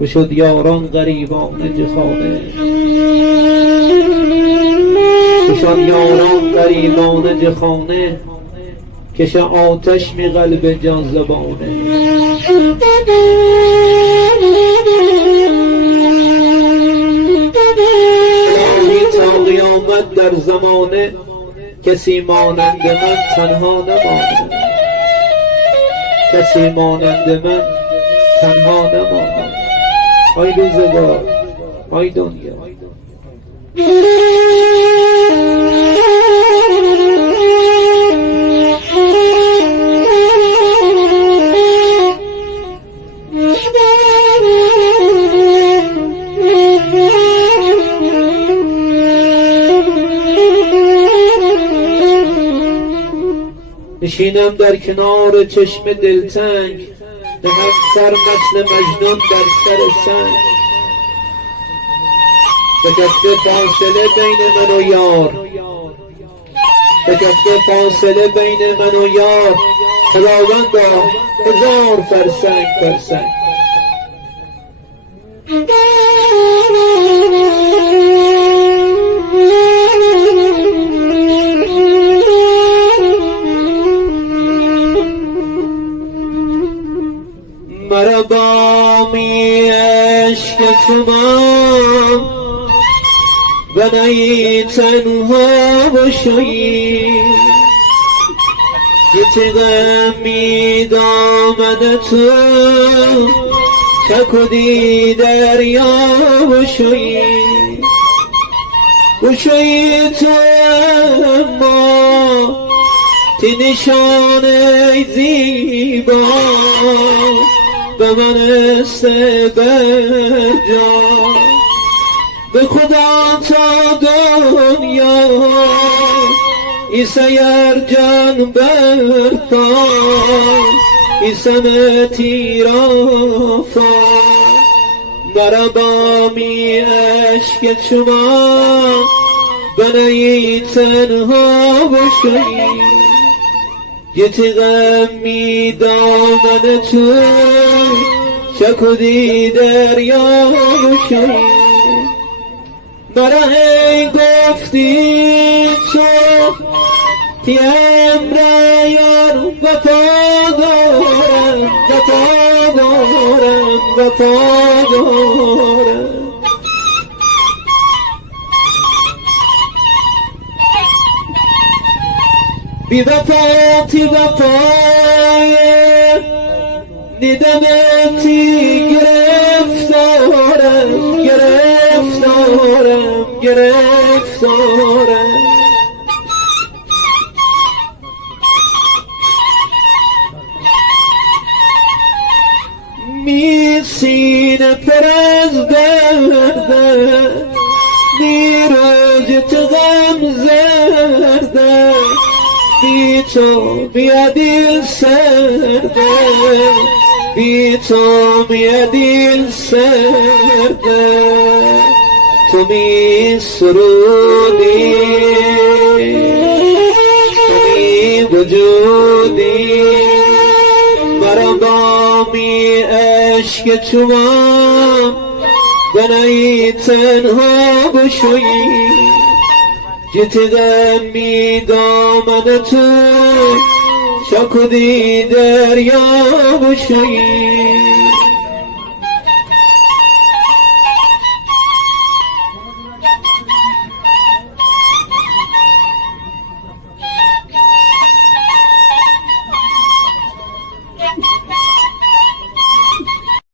بشد یاران غریبان جخانه، بشد یاران غریبان جخانه، کش آتش می قلب جان زبانه. تا قیامت در زمانه کسی مانند من تنها نماند، کسی مانند من تنها نماند. آی روزگار، آی دنیا. نشینم در کنار چشم دلتنگ، به هم سر مثل مجنون در سر سنگ. شکسته فاصله بین من و یار، شکسته فاصله بین من و یار، خداوندا 1000 فرسنگ فرسنگ. مرا بامی عشق تو من و نی تنها باشی، یه غمی دامن تو چکودی دریا باشی، باشی تو اما تی نشانه زیبا به من برجا، به خدا تا دنیا ای سیر جان برتا، ای سمتی رافا. مرا بامی عشق شما بنایی تنها باشی، یه غمی دامن تو چکودی دریا باشی. مرا هی گفتی تو که امره یار وفا دارم، وفا دارم، وفا دارم. بی وفاتی وفای ندمتی گرفتارم، گرفتارم، گرفتارم. می سینه پر از درده، می روز تو غم زرده، بی تو بیادیل سرده، بی تو بیادیل سرده. تو می سرودی، تو می وجودی، مرا بامی عشق چوام بنایی تنها بشویی، جت غمی دامن تو چکودی دریا باشی.